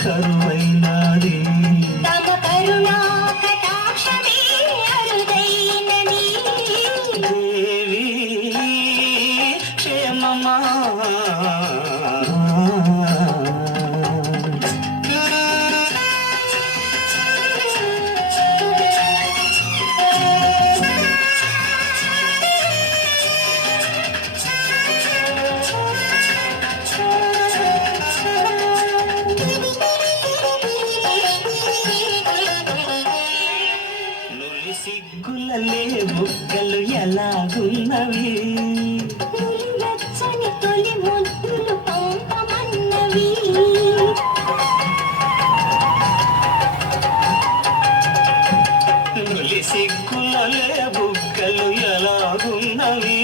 కరువైనాడి తమ కరుణా కటాక్షమే అరుదైనది దేవి క్షేమమా పుల్లలే బుక్కలు ఎలాగున్నవి సిగ్గులలే బుగ్గలు ఎలాగున్నవి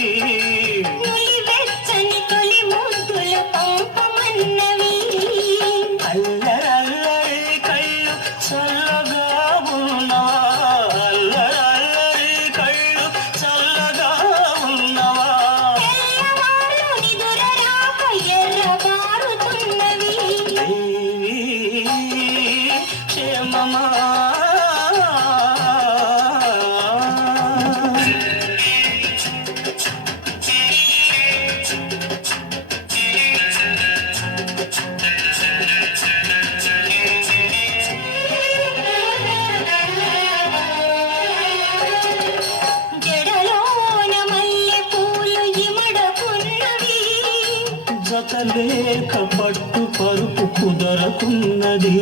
లేక పట్టు పరుపు కుదరకున్నది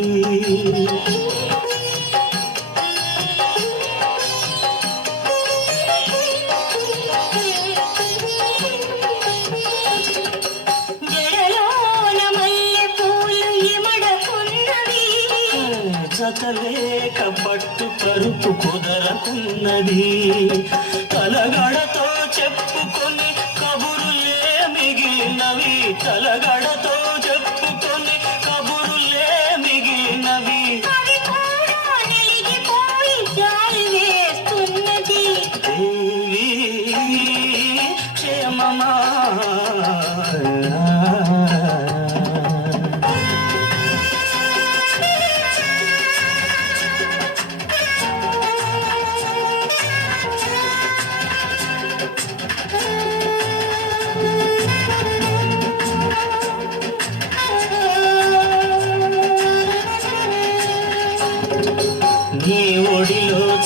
జతలేక పట్టు పరుపు కుదరకున్నది తలగడతో కలగడతో చెప్పుకొని కబురులే మిగిలినవి దేవి క్షేమమా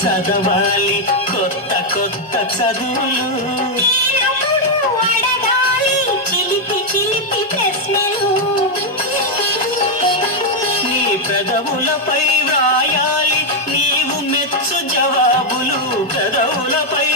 చదవాలి కొత్త కొత్త చదువులు చిలిపి చిలిపి పెదవులపై రాయాలి నీవు మెచ్చు జవాబులు పెదవులపై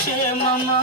క్షేమమా